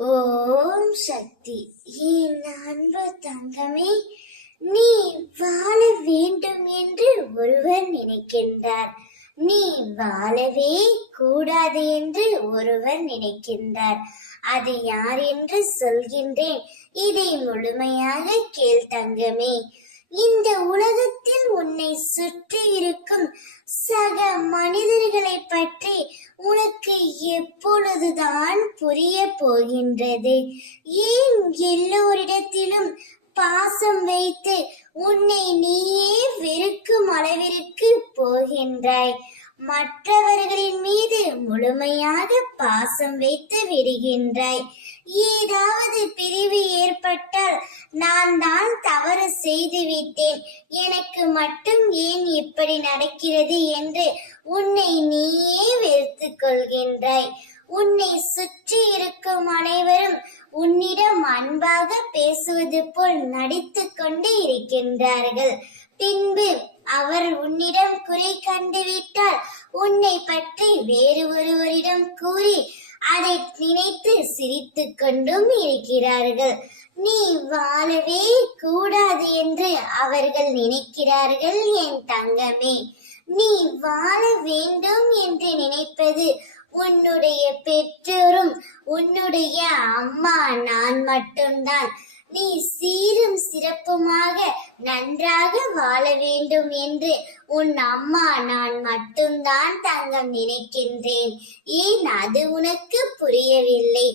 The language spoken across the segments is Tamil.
ஓம் சக்தி. என் அன்பு தங்கமே, நீ வாழ வேண்டும் என்று ஒருவர் நினைக்கின்றார். நீ வாழவே கூடாது என்று ஒருவர் நினைக்கின்றார். அது யார் என்று சொல்கின்றேன், இதை முழுமையாக கேள் தங்கமே. இந்த உலகத்தில் உன்னை சுற்றி இருக்கும் சக மனிதர்களை பற்றி உனக்கு எப்பொழுதுதான் புரிய போகின்றது? ஏன் எல்லோரிடத்திலும் பாசம் வைத்து உன்னை நீயே வெறுக்கும் அளவிற்கு போகின்றாய்? மற்றவர்களின் மீது முழுமையாக பாசம் வைத்து விடுகின்றாய். ஏதாவது பிரிவு ஏற்பட்டால் நான் தான் தவறு செய்து விட்டேன், எனக்கு மட்டும் ஏன் இப்படி நடக்கிறது என்று உன்னை நீயே வெறுத்துக் கொள்கின்றாய். உன்னை சுற்றி இருக்கும் அனைவரும் உன்னிடம் அன்பாக பேசுவது போல் நடித்துக் கொண்டு இருக்கின்றார்கள். பின்பு அவர் உன்னிடம் குறை கண்டுவிட்டால் உன்னை பற்றி வேறு ஒருவரிடம் கூறி அதை நினைத்து சிரித்துக் கொண்டும் இருக்கிறார்கள். நீ வாழவே கூடாது என்று அவர்கள் நினைக்கிறார்கள் என் தங்கமே. நீ வாழ வேண்டும் என்று நினைப்பது உன்னுடைய பெற்றோரும் உன்னுடைய அம்மா நான் மட்டும்தான். நீ சீரும் சிறப்புமாக நன்றாக வாழ வேண்டும் என்று உன் அம்மா நான் மட்டும்தான் தங்கம் நினைக்கின்றேன். ஏன் அது உனக்கு புரியவில்லை?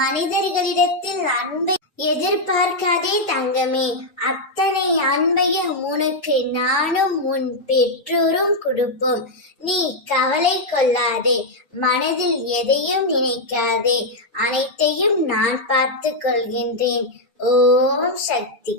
மனிதர்களிடத்தில் அன்பை எதிர்பார்க்காதே தங்கமே. அத்தனை அன்பையும் உனக்கு நானும் உன் பெற்றோரும் கொடுப்போம். நீ கவலை கொள்ளாதே, மனதில் எதையும் நினைக்காதே, அனைத்தையும் நான் பார்த்து கொள்கின்றேன். ஓம் சக்தி.